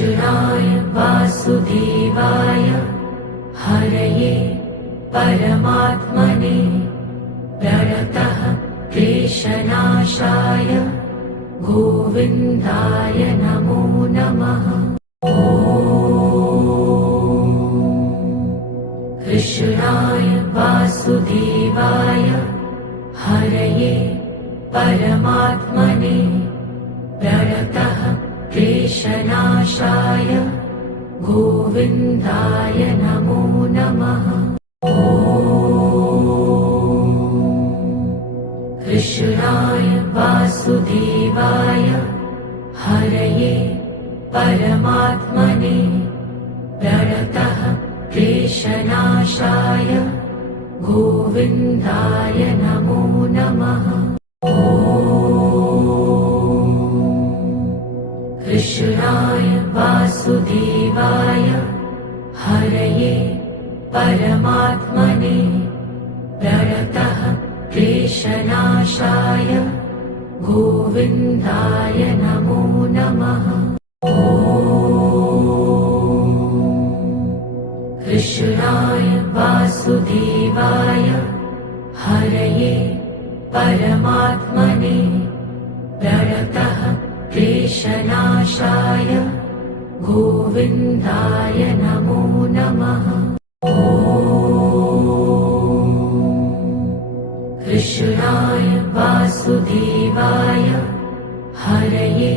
कृष्णाय वासुदेवाय हरये परमात्मने प्रणतः क्लेशनाशाय गोविन्दाय नमो नमः। कृष्णाय वासुदेवाय हरये परमात्मने प्रणतः क्लेशनाशाय गोविन्दाय नमो नमः। कृष्णाय वासुदेवाय हरये परमात्मने प्रणतः क्लेशनाशाय गोविन्दाय नमो नमः। कृष्णाय वासुदेवाय हरये परमात्मने प्रणतः क्लेशनाशाय गोविन्दाय नमो नमः। कृष्णाय वासुदेवाय हरये परमात्मने प्रणतः क्लेशनाशाय गोविन्दाय नमो नमः। कृष्णाय वासुदेवाय हरये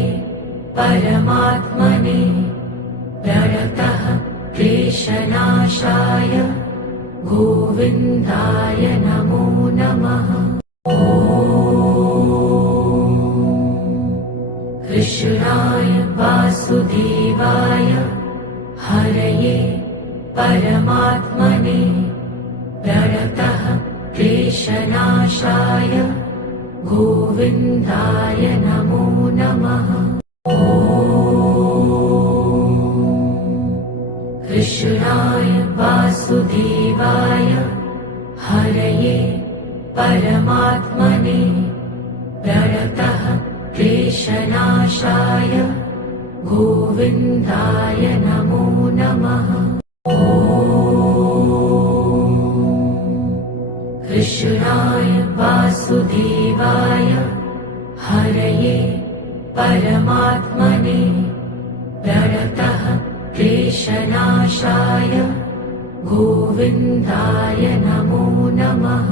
परमात्मने प्रणतः क्लेशनाशाय गोविन्दाय नमो नमः। कृष्णाय वासुदेवाय हरये परमात्मने प्रणतः क्लेशनाशाय गोविन्दाय नमो नमः। कृष्णाय वासुदेवाय हरये परमात्मने प्रणतः क्लेशनाशाय गोविन्दाय नमो नमः। कृष्णाय वासुदेवाय हरये परमात्मने प्रणतः क्लेशनाशाय गोविन्दाय नमो नमः।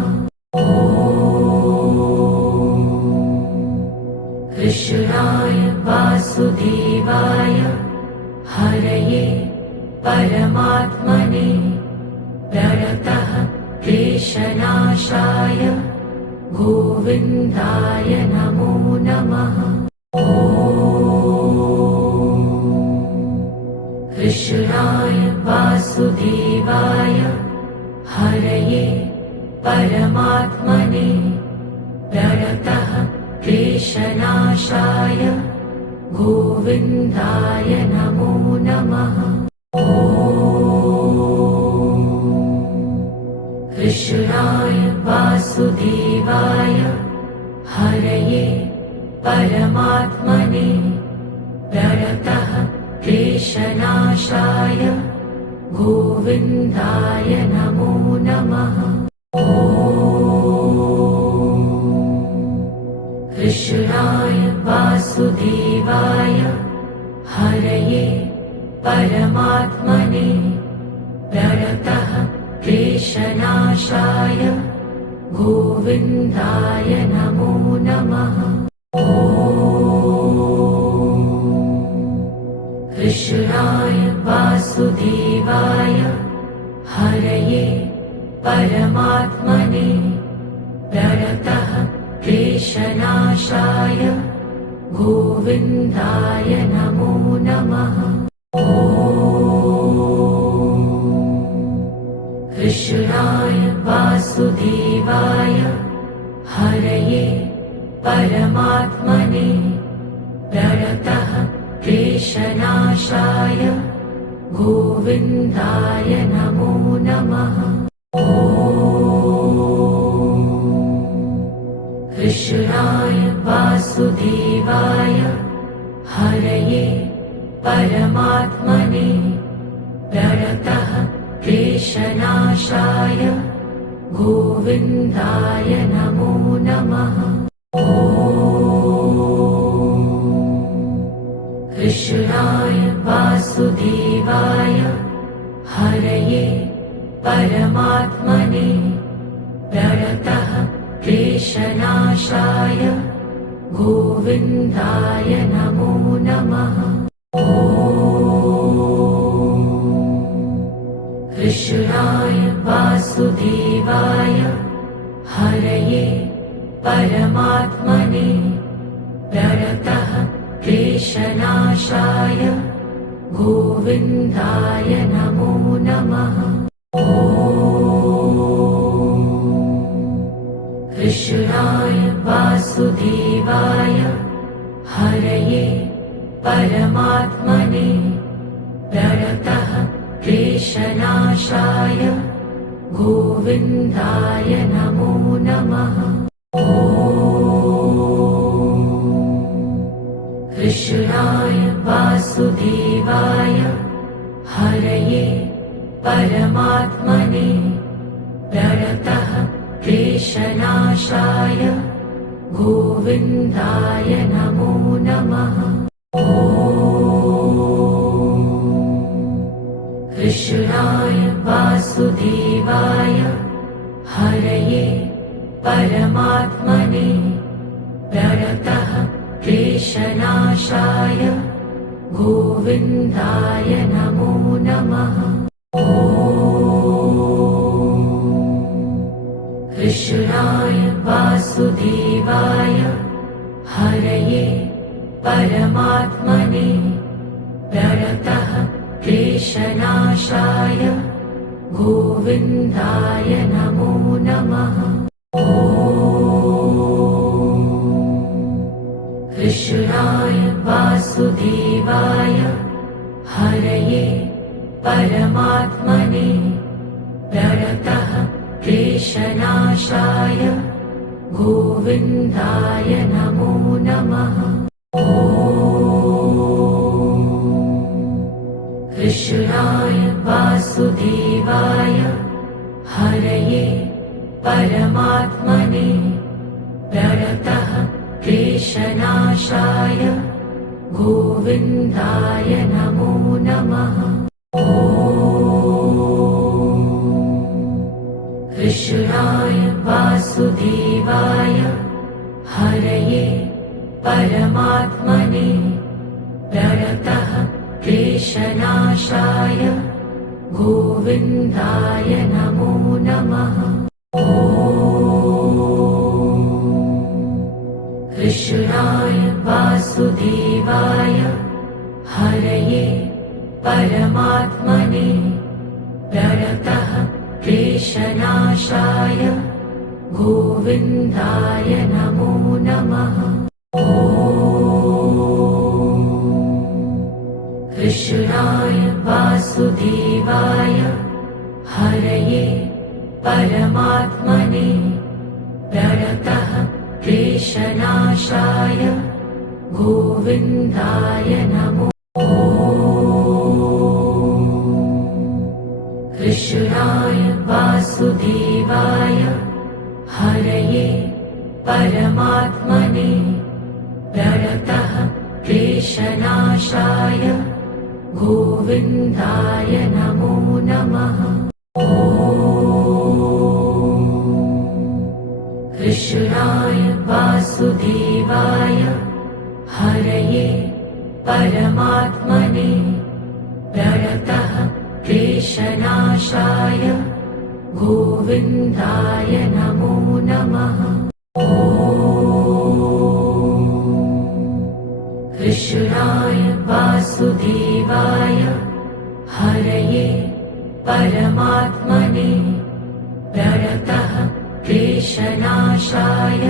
कृष्णाय वासुदेवाय हरये परमात्मने प्रणतः क्लेशनाशाय गोविन्दाय नमो नमः। कृष्णाय वासुदेवाय हरये परमात्मने प्रणतः क्लेशनाशाय गोविन्दाय नमो नमः। कृष्णाय वासुदेवाय हरये परमात्मने प्रणतः क्लेशनाशाय गोविन्दाय नमो नमः। कृष्णाय वासुदेवाय हरये परमात्मने प्रणतः क्लेशनाशाय गोविन्दाय नमो नमः। कृष्णाय वासुदेवाय हरये परमात्मने प्रणतः क्लेशनाशाय गोविन्दाय नमो नमः। कृष्णाय वासुदेवाय हरये परमात्मने प्रणतः क्लेशनाशाय गोविन्दाय नमो नमः। कृष्णाय वासुदेवाय हरये परमात्मने प्रणतः क्लेशनाशाय गोविन्दाय नमो नमः। कृष्णाय वासुदेवाय हरये परमात्मने प्रणतः क्लेशनाशाय गोविन्दाय नमो नमः। कृष्णाय वासुदेवाय हरये परमात्मने प्रणतः क्लेशनाशाय गोविन्दाय नमो नमः। कृष्णाय वासुदेवाय हरये परमात्मने प्रणतः क्लेशनाशाय गोविन्दाय नमो नमः। कृष्णाय वासुदेवाय हरये परमात्मने प्रणतः क्लेशनाशाय गोविन्दाय नमो नमः। कृष्णाय वासुदेवाय हरये परमात्मने प्रणतः क्लेशनाशाय गोविन्दाय नमो नमः। कृष्णाय वासुदेवाय हरये परमात्मने प्रणतः क्लेशनाशाय गोविन्दाय नमो नमः। कृष्णाय वासुदेवाय हरये परमात्मने प्रणतः क्लेशनाशाय गोविन्दाय नमो नमः। कृष्णाय वासुदेवाय हरये परमात्मने प्रणतः क्लेशनाशाय गोविन्दाय नमो नमः। कृष्णाय वासुदेवाय हरये परमात्मने प्रणतः क्लेशनाशाय गोविन्दाय नमो नमः। कृष्णाय वासुदेवाय हरये परमात्मने प्रणतः क्लेशनाशाय गोविन्दाय नमो नमः। कृष्णाय वासुदेवाय हरये परमात्मने प्रणतः क्लेशनाशाय गोविन्दाय नमो। कृष्णाय वासुदेवाय हरये परमात्मने प्रणतः क्लेशनाशाय गोविन्दाय नमो नमः। कृष्णाय वासुदेवाय हरये परमात्मने प्रणतः क्लेशनाशाय गोविन्दाय नमो नमः। कृष्णाय वासुदेवाय हरये परमात्मने प्रणतः क्लेशनाशाय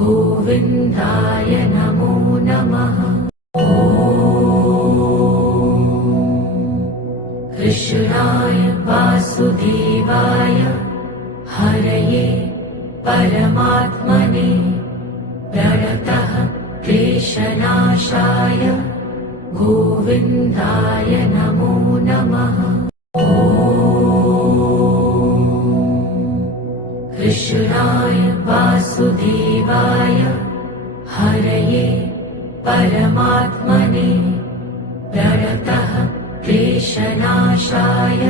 गोविन्दाय नमो नमः। कृष्णाय वासुदेवाय हरये परमात्मने प्रणतः क्लेशनाशाय गोविन्दाय नमो नमः। कृष्णाय वासुदेवाय हरये परमात्मने प्रणतः क्लेशनाशाय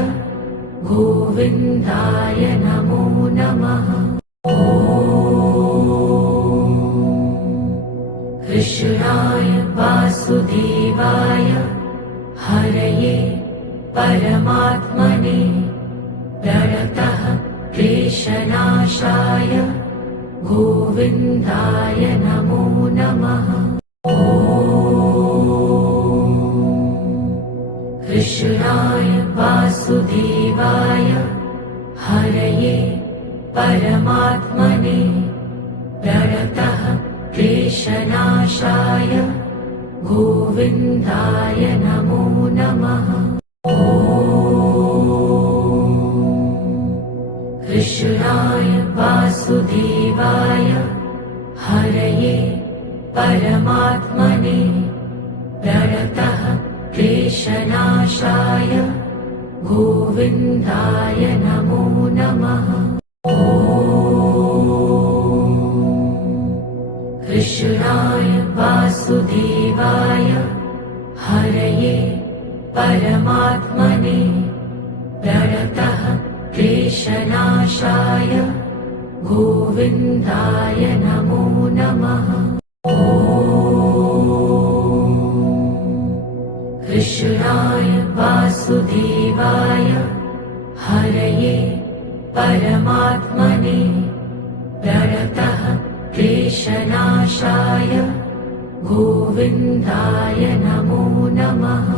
गोविन्दाय नमो नमः। कृष्णाय वासुदेवाय हरये परमात्मने प्रणतः क्लेशनाशाय गोविन्दाय नमो नमः। कृष्णाय वासुदेवाय हरये परमात्मने प्रणतः क्लेशनाशाय गोविन्दाय नमो नमः। कृष्णाय वासुदेवाय हरये परमात्मने प्रणतः क्लेशनाशाय गोविन्दाय नमो नमः। कृष्णाय वासुदेवाय हरये परमात्मने प्रणतः क्लेशनाशाय गोविन्दाय नमो नमः। कृष्णाय वासुदेवाय हरये परमात्मने प्रणतः क्लेशनाशाय गोविन्दाय नमो नमः।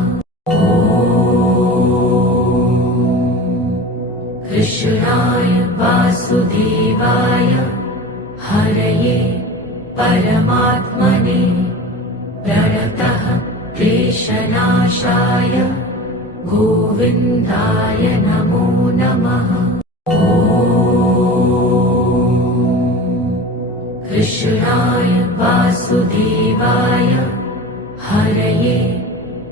कृष्णाय वासुदेवाय हरये परमात्मने प्रणतः क्लेशनाशाय गोविन्दाय नमो नमः। कृष्णाय वासुदेवाय हरये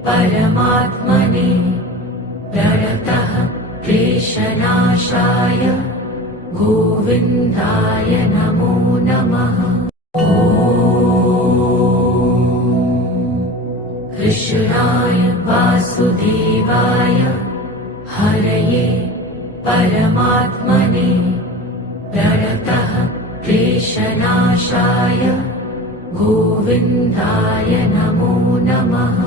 परमात्मने प्रणतः क्लेशनाशाय गोविन्दाय नमो नमः। कृष्णाय वासुदेवाय हरये परमात्मने प्रणतः क्लेशनाशाय गोविन्दाय नमो नमः।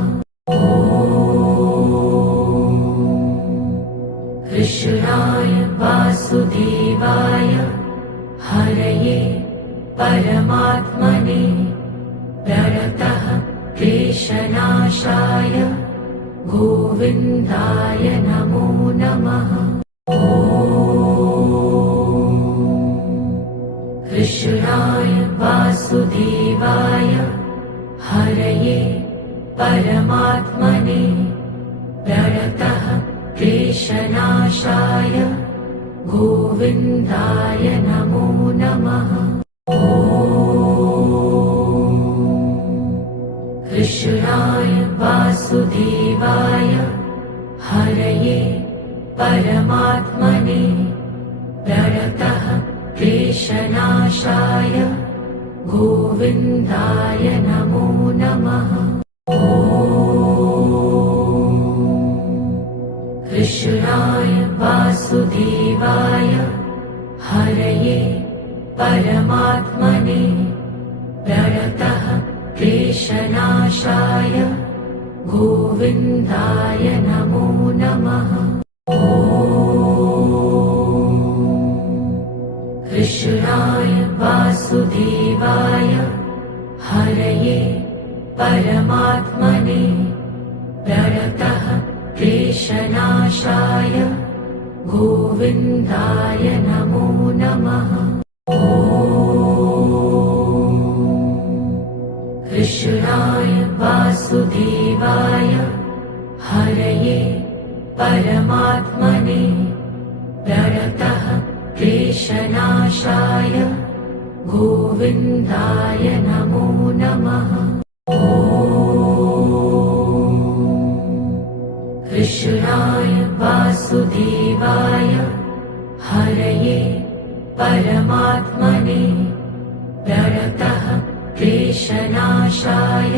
कृष्णाय वासुदेवाय हरये परमात्मने प्रणतः क्लेशनाशाय गोविन्दाय नमो नमः। कृष्णाय वासुदेवाय हरये परमात्मने प्रणतः क्लेशनाशाय गोविन्दाय नमो नमः। कृष्णाय वासुदेवाय हरये परमात्मने प्रणतः क्लेशनाशाय गोविन्दाय नमो नमः। कृष्णाय वासुदेवाय हरये परमात्मने प्रणतः क्लेशनाशाय गोविन्दाय नमो नमः। कृष्णाय वासुदेवाय हरये परमात्मने प्रणतः क्लेशनाशाय गोविन्दाय नमो नमः। कृष्णाय वासुदेवाय हरये परमात्मने प्रणतः क्लेशनाशाय गोविन्दाय नमो नमः। परमात्मने प्रणतः क्लेशनाशाय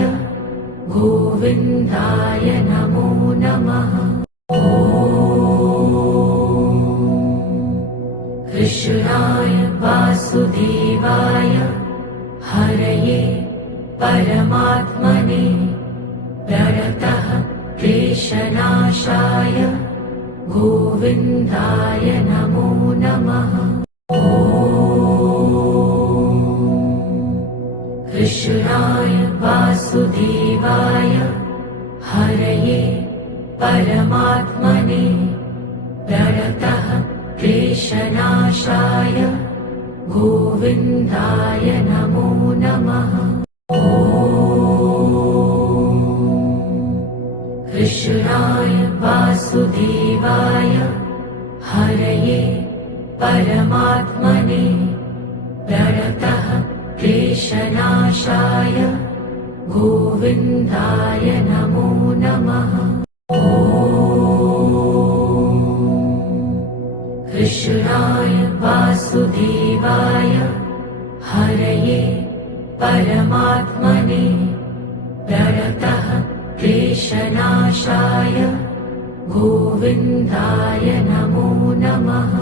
गोविन्दाय नमो नमः। कृष्णाय वासुदेवाय हरये परमात्मने प्रणतः क्लेशनाशाय गोविन्दाय नमो नमः। कृष्णाय वासुदेवाय हरये परमात्मने प्रणतः क्लेशनाशाय गोविन्दाय नमो नमः। कृष्णाय वासुदेवाय हरये परमात्मने प्रणतः क्लेशनाशाय गोविन्दाय नमो नमः। कृष्णाय वासुदेवाय हरये परमात्मने प्रणतः क्लेशनाशाय गोविन्दाय नमो नमः।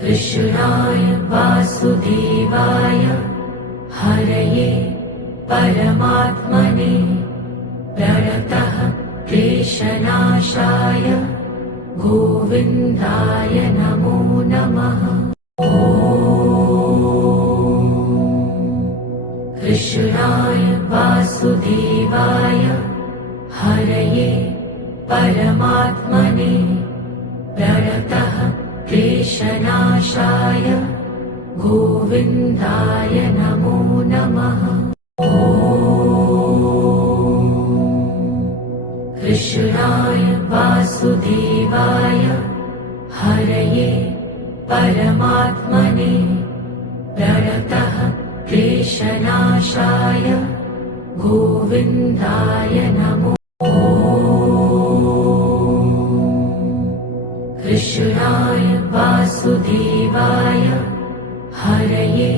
कृष्णाय वासुदेवाय हरये परमात्मने प्रणतः क्लेशनाशाय गोविन्दाय नमो नमः। कृष्णाय वासुदेवाय हरये परमात्मने प्रणतः क्लेशनाशाय गोविन्दाय नमो नमः। कृष्णाय वासुदेवाय हरये परमात्मने प्रणतः क्लेशनाशाय गोविन्दाय नमो। कृष्णाय वासुदेवाय हरये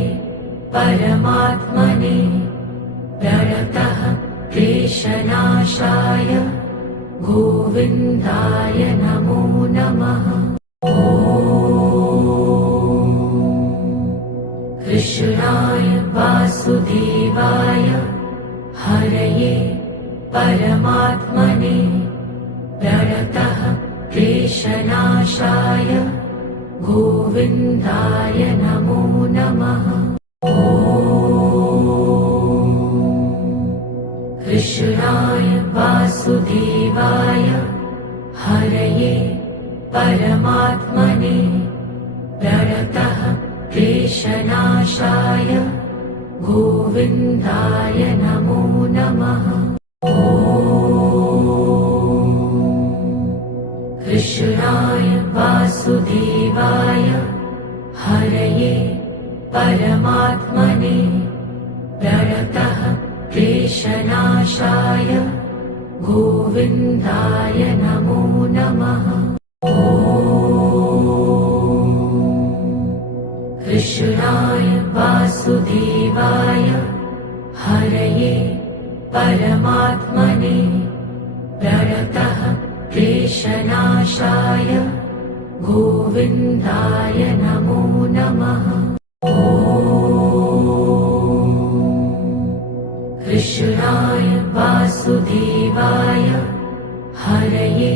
परमात्मने प्रणतः क्लेशनाशाय गोविन्दाय नमो नमः। कृष्णाय वासुदेवाय हरये परमात्मने प्रणतः क्लेशनाशाय गोविन्दाय नमो नमः। कृष्णाय वासुदेवाय हरये परमात्मने प्रणतः क्लेशनाशाय गोविन्दाय नमो नमः। कृष्णाय वासुदेवाय हरये परमात्मने प्रणतः क्लेशनाशाय गोविन्दाय नमो नमः। कृष्णाय वासुदेवाय हरये परमात्मने प्रणतः क्लेशनाशाय गोविन्दाय नमो नमः। कृष्णाय वासुदेवाय हरये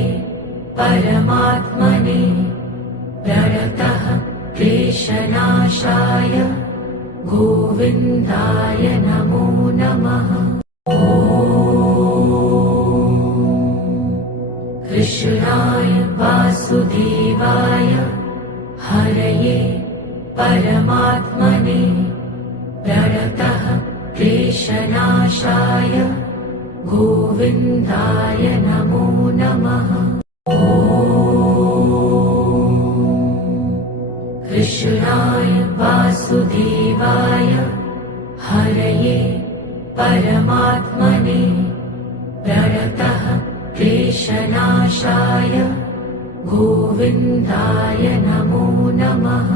परमात्मने प्रणतः क्लेशनाशाय गोविन्दाय नमो नमः। कृष्णाय वासुदेवाय हरये परमात्मने प्रणतः क्लेशनाशाय गोविन्दाय नमो नमः। कृष्णाय वासुदेवाय हरये परमात्मने प्रणतः क्लेशनाशाय गोविन्दाय नमो नमः।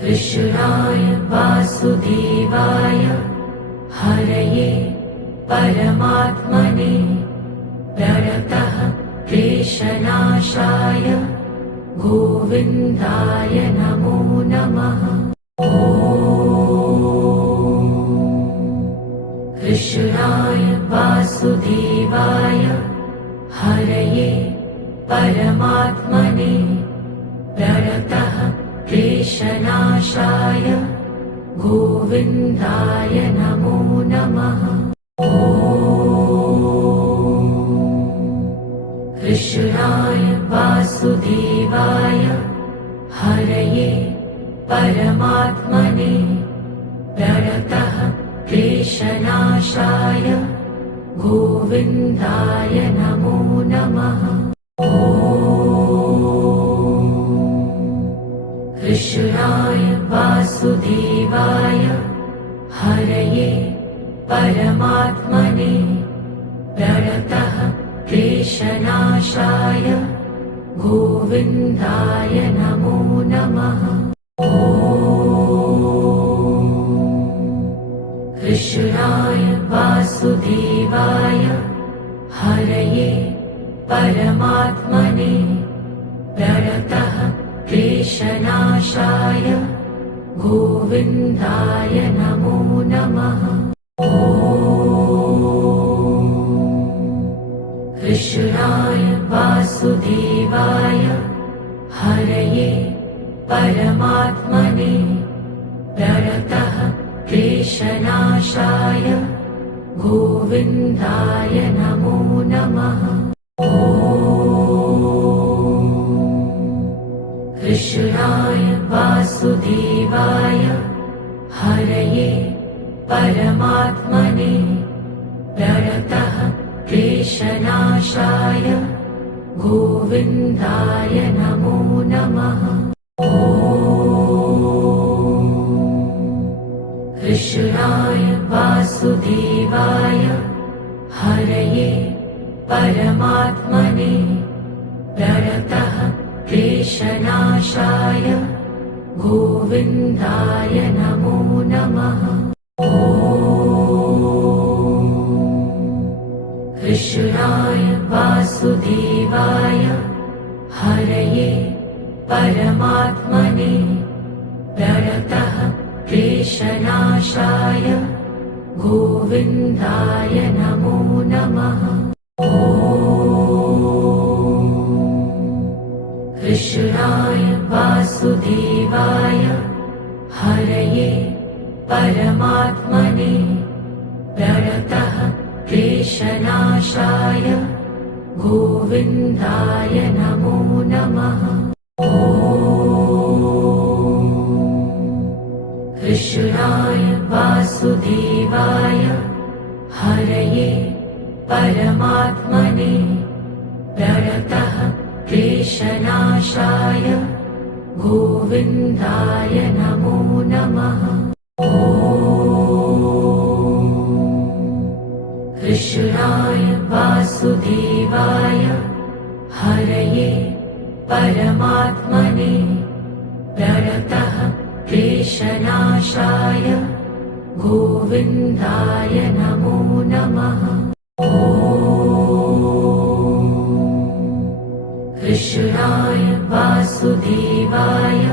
कृष्णाय वासुदेवाय हरये परमात्मने प्रणतः क्लेशनाशाय गोविन्दाय नमो नमः। कृष्णाय वासुदेवाय हरये परमात्मने प्रणतः क्लेशनाशाय गोविन्दाय नमो नमः। कृष्णाय वासुदेवाय हरये परमात्मने प्रणतः क्लेशनाशाय गोविन्दाय नमो नमः। कृष्णाय वासुदेवाय हरये परमात्मने प्रणतः क्लेशनाशाय गोविन्दाय नमो नमः। कृष्णाय वासुदेवाय हरये परमात्मने प्रणतः क्लेशनाशाय गोविन्दाय नमो नमः। कृष्णाय वासुदेवाय हरये परमात्मने प्रणतः क्लेशनाशाय गोविन्दाय नमो नमः। कृष्णाय वासुदेवाय हरये परमात्मने प्रणतः क्लेशनाशाय गोविन्दाय नमो नमः। कृष्णाय वासुदेवाय हरये परमात्मने प्रणतः क्लेशनाशाय गोविन्दाय नमो नमः। कृष्णाय वासुदेवाय हरये परमात्मने प्रणतः क्लेशनाशाय गोविन्दाय नमो नमः। कृष्णाय वासुदेवाय हरये परमात्मने प्रणतः क्लेशनाशाय गोविन्दाय नमो नमः। कृष्णाय वासुदेवाय हरये परमात्मने प्रणतः क्लेशनाशाय गोविन्दाय नमो नमः। कृष्णाय वासुदेवाय हरये परमात्मने प्रणतः क्लेशनाशाय गोविन्दाय नमो नमः। कृष्णाय वासुदेवाय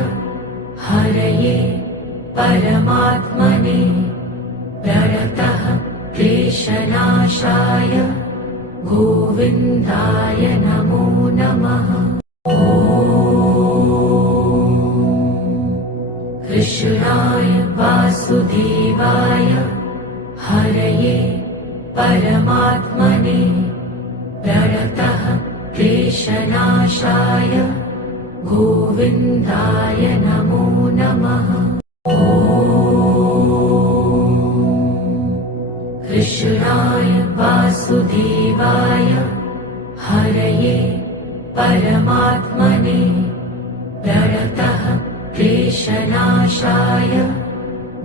हरये परमात्मने प्रणतः क्लेशनाशाय गोविन्दाय नमो नमः। कृष्णाय वासुदेवाय हरये परमात्मने प्रणतः क्लेशनाशाय गोविन्दाय नमो नमः। कृष्णाय वासुदेवाय हरये परमात्मने प्रणतः क्लेशनाशाय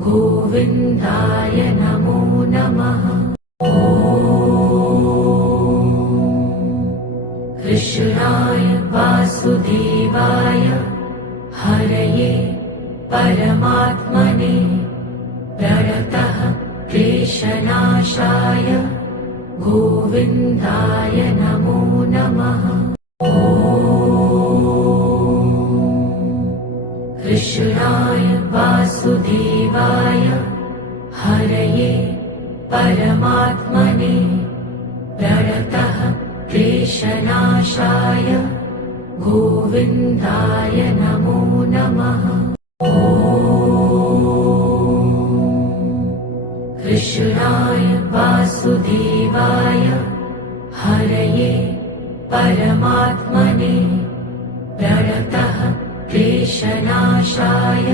गोविन्दाय नमो नमः। कृष्णाय वासुदेवाय हरये परमात्मने प्रणतः क्लेशनाशाय गोविन्दाय नमो नमः। कृष्णाय वासुदेवाय हरये परमात्मने प्रणतः क्लेशनाशाय गोविन्दाय नमो नमः। कृष्णाय वासुदेवाय हरये परमात्मने प्रणतः क्लेशनाशाय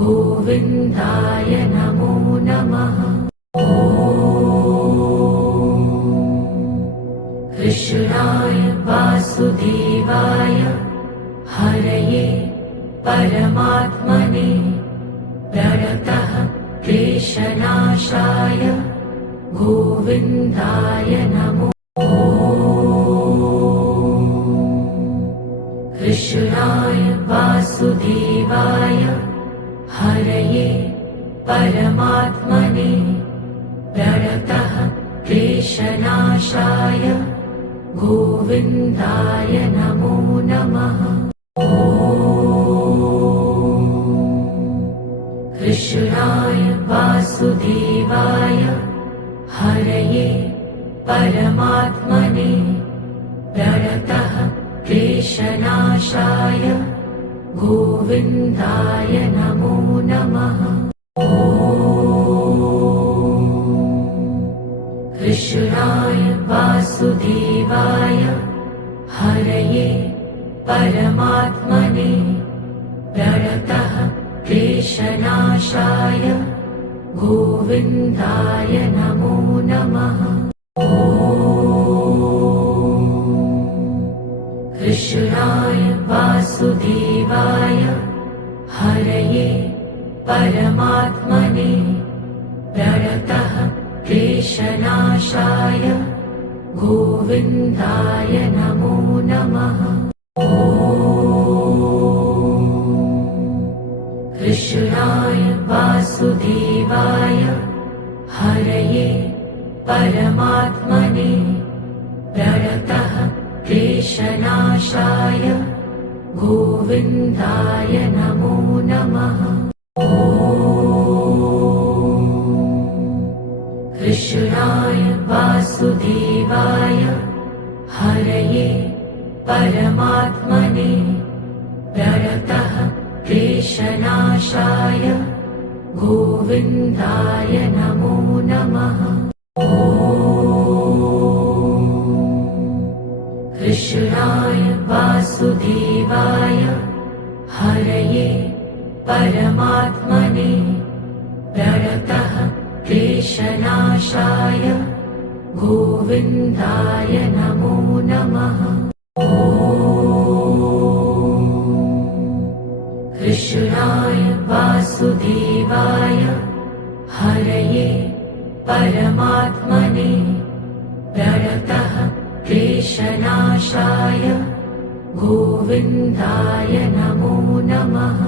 गोविन्दाय नमो नमः। कृष्णाय वासुदेवाय हरये परमात्मने प्रणतः क्लेशनाशाय गोविन्दाय नमो। कृष्णाय वासुदेवाय हरये परमात्मने प्रणतः क्लेशनाशाय गोविन्दाय नमो नमः। कृष्णाय वासुदेवाय हरये परमात्मने प्रणतः क्लेशनाशाय गोविन्दाय नमो नमः। कृष्णाय वासुदेवाय हरये परमात्मने प्रणतः क्लेशनाशाय गोविन्दाय नमो नमः। कृष्णाय वासुदेवाय हरये परमात्मने प्रणतः क्लेशनाशाय गोविन्दाय नमो नमः। कृष्णाय वासुदेवाय हरये परमात्मने प्रणतः क्लेशनाशाय गोविन्दाय नमो नमः। कृष्णाय वासुदेवाय हरये परमात्मने प्रणतः क्लेशनाशाय गोविन्दाय नमो नमः। कृष्णाय वासुदेवाय हरये परमात्मने प्रणतः क्लेशनाशाय गोविन्दाय नमो नमः। कृष्णाय वासुदेवाय हरये परमात्मने प्रणतः क्लेशनाशाय गोविन्दाय नमो नमः।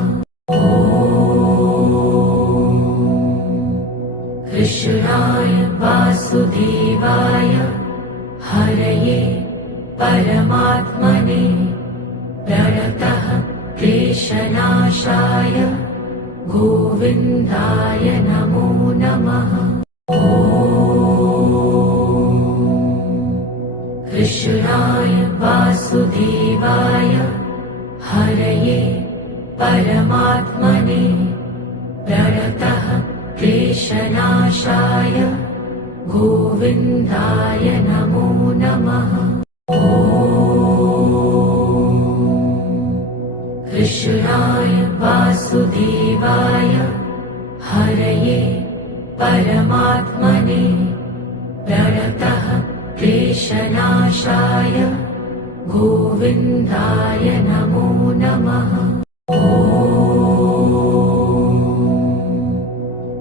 कृष्णाय वासुदेवाय हरये परमात्मने प्रणतः क्लेशनाशाय गोविन्दाय नमो नमः। कृष्णाय वासुदेवाय हरये परमात्मने प्रणतः क्लेशनाशाय गोविन्दाय नमो नमः। कृष्णाय वासुदेवाय हरये परमात्मने प्रणतः क्लेशनाशाय गोविन्दाय नमो नमः।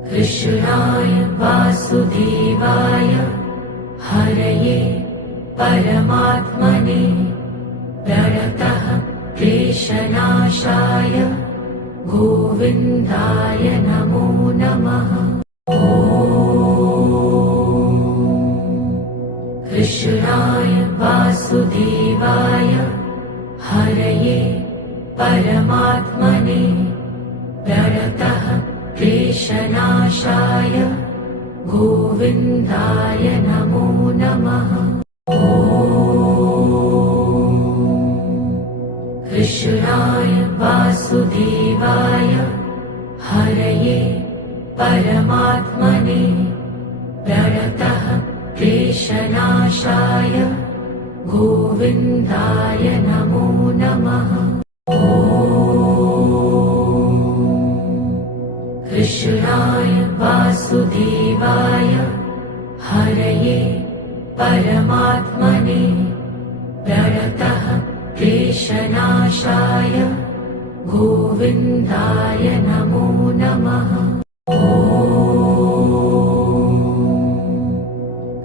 कृष्णाय वासुदेवाय हरये परमात्मने कृष्णनाशाय गोविन्दाय नमो नमः। कृष्णाय वासुदेवाय हरये परमात्मने प्रणतः क्लेशनाशाय गोविन्दाय नमो नमः। कृष्णाय वासुदेवाय हरये परमात्मने प्रणतः क्लेशनाशाय गोविन्दाय नमो नमः। कृष्णाय वासुदेवाय हरये परमात्मने प्रणतः क्लेशनाशाय गोविन्दाय नमो नमः।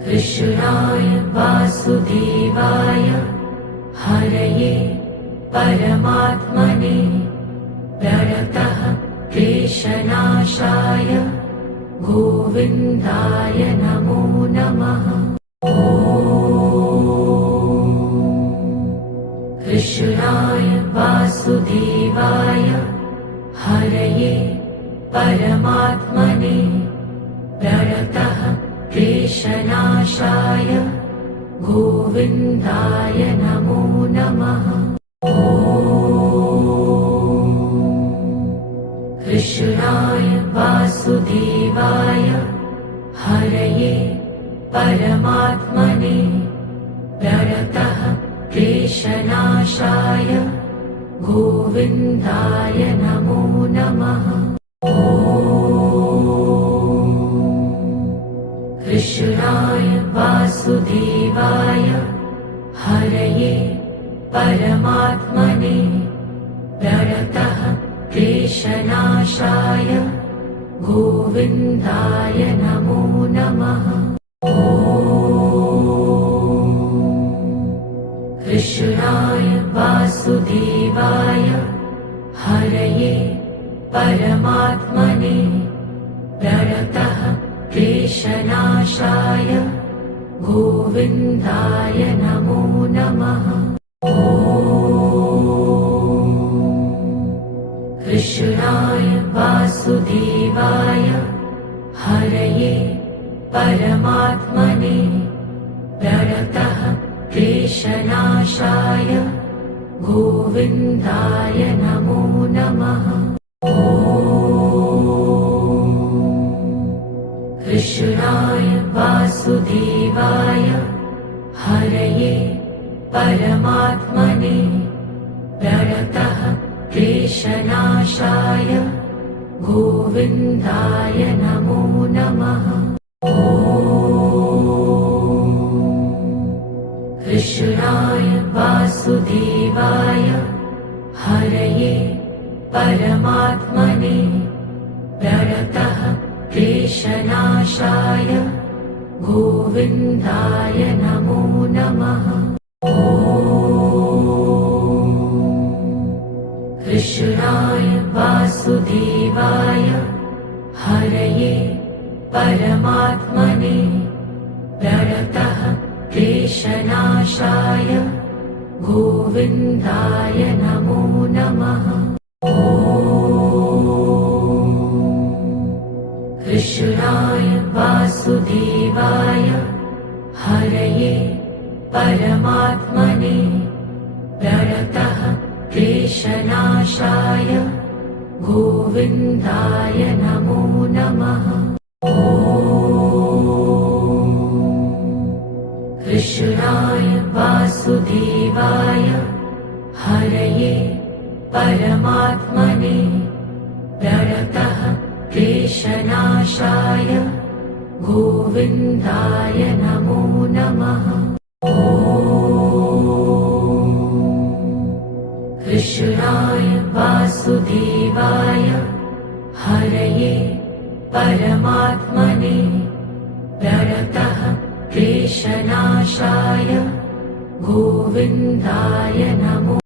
कृष्णाय वासुदेवाय हरये परमात्मने प्रणतः क्लेशनाशाय गोविन्दाय नमो नमः। कृष्णाय वासुदेवाय हरये परमात्मने प्रणतः क्लेशनाशाय गोविन्दाय नमो नमः। कृष्णाय वासुदेवाय हरये परमात्मने प्रणतः क्लेशनाशाय गोविन्दाय नमो नमः। कृष्णाय वासुदेवाय हरये परमात्मने प्रणतः क्लेशनाशाय गोविन्दाय नमो नमः। कृष्णाय वासुदेवाय हरये परमात्मने प्रणतः क्लेशनाशाय गोविन्दाय नमो नमः। कृष्णाय वासुदेवाय हरये परमात्मने प्रणतः क्लेशनाशाय गोविन्दाय नमो नमः। कृष्णाय वासुदेवाय हरये परमात्मने प्रणतः क्लेशनाशाय गोविन्दाय नमो नमः। कृष्णाय वासुदेवाय हरये परमात्मने प्रणतः क्लेशनाशाय गोविन्दाय नमो नमः। कृष्णाय वासुदेवाय हरये परमात्मने प्रणतः क्लेशनाशाय गोविन्दाय नमो नमः। कृष्णाय वासुदेवाय हरये परमात्मने प्रणतः क्लेशनाशाय गोविन्दाय नमो नमः। कृष्णाय वासुदेवाय हरये परमात्मने प्रणतः क्लेशनाशाय गोविन्दाय नमो नमः। कृष्णाय वासुदेवाय हरये परमात्मने प्रणतः क्लेशनाशाय गोविन्दाय नमो